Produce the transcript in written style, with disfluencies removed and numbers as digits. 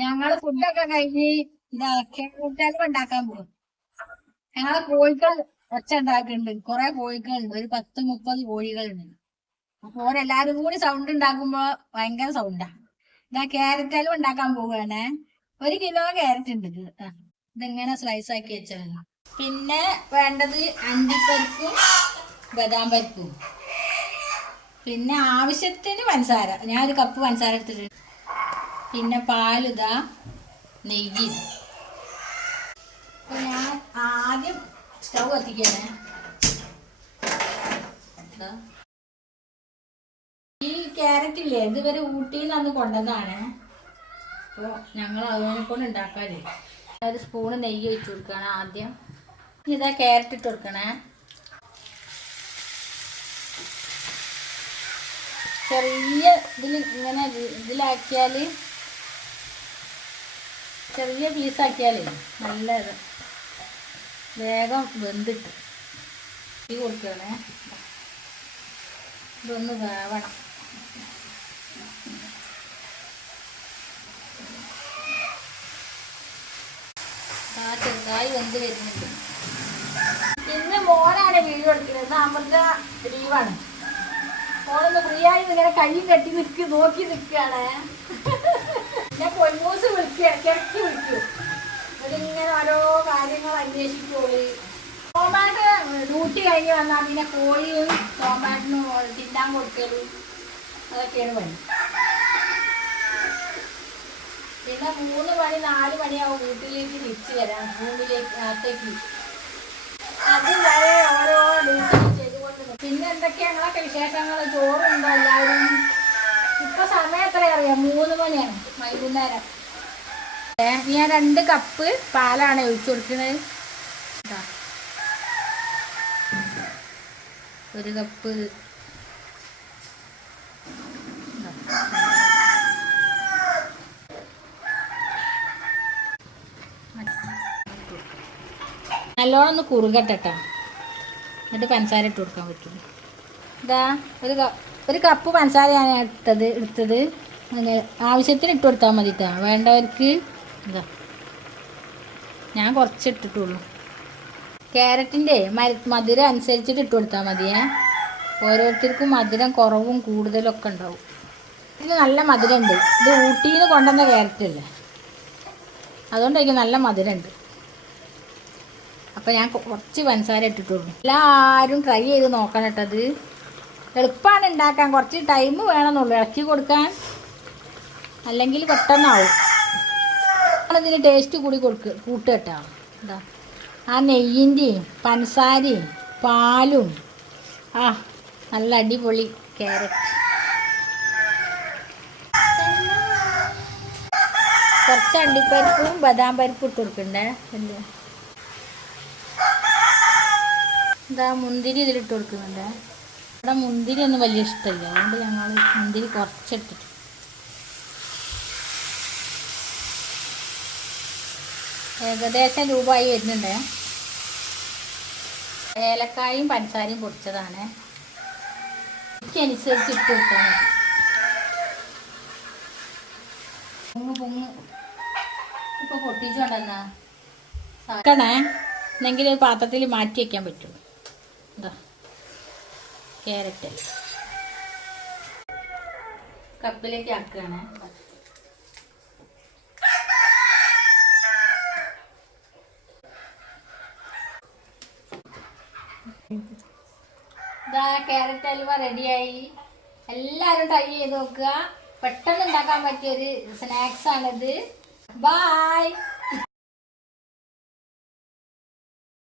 ഞങ്ങള് ഫുഡൊക്കെ കഴിഞ്ഞ് കേരള ഉണ്ടാക്കാൻ പോകും. ഞങ്ങളെ കോഴികൾ ഒച്ച ഉണ്ടാക്കുന്നുണ്ട്. കുറെ കോഴികളുണ്ട്, ഒരു 10-30 കോഴികളുണ്ട്. അപ്പൊ ഓരെല്ലാരും കൂടി സൗണ്ട് ഉണ്ടാക്കുമ്പോ ഭയങ്കര സൗണ്ടാ. ഇതാ ക്യാരറ്റ് ഉണ്ടാക്കാൻ പോവുകയാണേ. 1 കിലോ ക്യാരറ്റ് ഉണ്ട്. ഇതിങ്ങനെ സ്ലൈസ് ആക്കി വെച്ചാൽ. പിന്നെ വേണ്ടത് അണ്ടിപ്പരിപ്പും ബദാം പരിപ്പും. പിന്നെ ആവശ്യത്തിന് പഞ്ചസാര. ഞാൻ 1 കപ്പ് പഞ്ചസാര എടുത്തിട്ടുണ്ട്. പിന്നെ പാലിതാ, നെയ്യ്. അപ്പൊ ഞാൻ ആദ്യം സ്റ്റൗ കത്തിക്കണേ. ഈ ക്യാരറ്റ് ഇല്ലേ, ഇതുവരെ ഊട്ടിയിൽ നിന്ന് കൊണ്ടുവന്നതാണ്. അപ്പോൾ ഞങ്ങൾ അതുപോലെ കൊണ്ട് ഉണ്ടാക്കാറ്. 1 സ്പൂണ് നെയ്യ് ഒഴിച്ച് കൊടുക്കണം ആദ്യം. ഇതാ ക്യാരറ്റ് ഇട്ട് കൊടുക്കണേ. ചെറിയ ഇങ്ങനെ ഇതിലാക്കിയാൽ, ചെറിയ പീസാക്കിയാലേ നല്ലത് വേഗം വെന്തിട്ട് തീ കൊടുക്കണേ. ഇതൊന്ന് വേവണം. ചെറുതായി വെന്ത് വരുന്നുണ്ട്. ഇന്ന് മോനാണ് വീഡിയോ എടുക്കുന്നത്. അമൃത ലീവാണ്. മോളൊന്ന് ഫ്രീ ആയി ഇങ്ങനെ കൈയും കെട്ടി നോക്കി നിൽക്കുകയാണ്. ഞാൻ പൊന്മൂസ് വിളിക്കുക, ഇടയ്ക്കിടയ്ക്ക് വിളിക്കും. അതിങ്ങനെ ഓരോ കാര്യങ്ങൾ അന്വേഷിക്കോളി. സോമാട്ട് ഡ്യൂട്ടി കഴിഞ്ഞ് വന്നാൽ പിന്നെ കോഴിയും സോമാട്ടിനും തിന്നാൻ കൊടുക്കലും അതൊക്കെയാണ് പണി. പിന്നെ 3 മണി 4 മണിയാവും വീട്ടിലേക്ക് തിരിച്ചു വരാൻ, റൂമിലേക്ക് അകത്തേക്ക്. അതുവരെ ഓരോ ഡ്യൂട്ടി ചെയ്തുകൊണ്ട്. പിന്നെ എന്തൊക്കെയാ ഞങ്ങളൊക്കെ വിശേഷങ്ങൾ? ചോറുണ്ടോ എല്ലാവരും? ഇപ്പൊ സമയം എത്ര അറിയാം? 3 മണിയാണ് വൈകുന്നേരം. ഞാൻ 2 കപ്പ് പാലാണ് ഒഴിച്ചു കൊടുക്കുന്നത്. 1 കപ്പ് നല്ലോണം ഒന്ന് കുറുകട്ടെട്ടാ. എന്നിട്ട് പഞ്ചസാര ഇട്ട് കൊടുക്കാൻ പറ്റും. ഇതാ 1 കപ്പ് പഞ്ചസാരയാണ് എടുത്തത്. അങ്ങനെ ആവശ്യത്തിന് ഇട്ട് കൊടുത്താൽ മതി കേട്ടോ. വേണ്ടവർക്ക് ഇതാ, ഞാൻ കുറച്ച് ഇട്ടിട്ടുള്ളൂ. ക്യാരറ്റിൻ്റെ മധുരം അനുസരിച്ചിട്ട് ഇട്ട് കൊടുത്താൽ മതിയേ. ഓരോരുത്തർക്കും മധുരം കുറവും കൂടുതലൊക്കെ ഉണ്ടാവും. ഇതിന് നല്ല മധുരമുണ്ട്. ഇത് ഊട്ടിയിൽ നിന്ന് കൊണ്ടുവന്ന ക്യാരറ്റല്ലേ, അതുകൊണ്ടായിരിക്കും നല്ല മധുരമുണ്ട്. അപ്പോൾ ഞാൻ കുറച്ച് പഞ്ചസാര ഇട്ടിട്ടുള്ളൂ. എല്ലാവരും ട്രൈ ചെയ്ത് നോക്കണം കേട്ടത്. എളുപ്പമാണ് ഉണ്ടാക്കാൻ, കുറച്ച് ടൈം വേണമെന്നുള്ളൂ ഇളക്കി കൊടുക്കാൻ, അല്ലെങ്കിൽ പെട്ടെന്നാവും. നമ്മളിതിന് ടേസ്റ്റ് കൂടി കൂട്ടുകെട്ടോ. എന്താ ആ നെയ്യിൻ്റെയും പഞ്ചസാരയും പാലും നല്ല അടിപൊളി ക്യാരറ്റ്. കുറച്ച് അണ്ടിപ്പരിപ്പും ബദാം പരിപ്പും ഇട്ട് കൊടുക്കണ്ടേ. എന്താ മുന്തിരി ഇതിലിട്ട് കൊടുക്കുന്നുണ്ട്. ഇവിടെ മുന്തിരി ഒന്നും വലിയ ഇഷ്ടമില്ല, അതുകൊണ്ട് ഞങ്ങൾ മുന്തിരി കുറച്ചിട്ടിട്ട്. ഏകദേശം രൂപയായി വരുന്നുണ്ട്. ഏലക്കായും പഞ്ചസാരയും പൊടിച്ചതാണ്. എനിക്കനുസരിച്ച് ഇട്ട് കൊടുത്താൽ മതി. പൊങ്ങ് ഇപ്പോൾ പൊട്ടിച്ചു കൊണ്ടെന്നാ ആക്കണേ, എന്നെങ്കിൽ ഒരു പാത്രത്തിൽ മാറ്റി വയ്ക്കാൻ പറ്റുള്ളൂ. എന്താ ക്യാരറ്റ് കപ്പിലേക്ക് ആക്കുകയാണ്. ഇതാ ക്യാരറ്റ് ഹൽവ റെഡിയായി. എല്ലാവരും ട്രൈ ചെയ്ത് നോക്കുക. പെട്ടെന്ന് ഉണ്ടാക്കാൻ പറ്റിയൊരു സ്നാക്സ് ആണിത്. ബൈ.